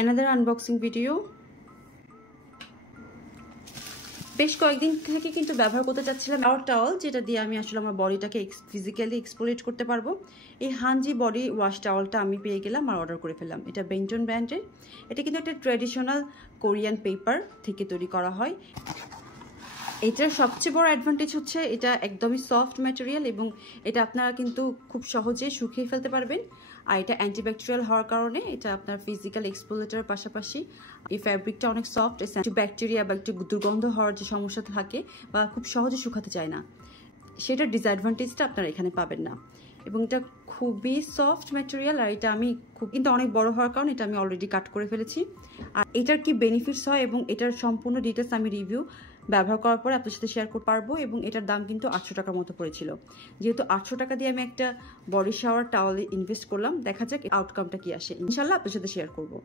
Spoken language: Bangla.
another unboxing video. বেশ কয়েকদিন থেকে কিন্তু ব্যবহার করতে চাচ্ছিলাম শাওয়ার টাওয়াল, যেটা দিয়ে আমি আসলে আমার বডিটাকে ফিজিক্যালি এক্সফোলিয়েট করতে পারবো। এই হানজি বডি ওয়াশ টাওয়ালটা আমি পেয়ে গেলাম আর অর্ডার করে ফেললাম। এটা বেন্টন ব্র্যান্ডের। এটা কিন্তু একটা ট্র্যাডিশনাল কোরিয়ান পেপার থেকে তৈরি করা হয়। এটার সবচেয়ে বড় অ্যাডভান্টেজ হচ্ছে এটা একদমই সফট ম্যাটেরিয়াল এবং এটা আপনারা কিন্তু খুব সহজে শুকিয়ে ফেলতে পারবেন। আর এটা অ্যান্টিব্যাকটেরিয়াল হওয়ার কারণে এটা আপনার ফিজিক্যাল এক্সপোজারের পাশাপাশি এই ফ্যাব্রিকটা অনেক সফট, একটু ব্যাকটেরিয়া বা একটু দুর্গন্ধ হওয়ার যে সমস্যা থাকে বা খুব সহজে শুকাতে চায় না, সেটার ডিসঅ্যাডভান্টেজটা আপনারা এখানে পাবেন না। এবং এটা খুবই সফট ম্যাটেরিয়াল আর এটা আমি কিন্তু অনেক বড় হওয়ার কারণে এটা আমি অলরেডি কাট করে ফেলেছি। আর এটার কি বেনিফিটস হয় এবং এটার সম্পূর্ণ ডিটেলস আমি রিভিউ ব্যবহার করার পরে আপনার সাথে শেয়ার করতে পারবো। এবং এটার দাম কিন্তু 800 টাকার মতো পড়েছিল। যেহেতু 800 টাকা দিয়ে আমি একটা বডি শাওয়ার টাওয়ালে ইনভেস্ট করলাম, দেখা যাক আউটকামটা কি আসে। ইনশাল্লাহ আপনার সাথে শেয়ার করবো।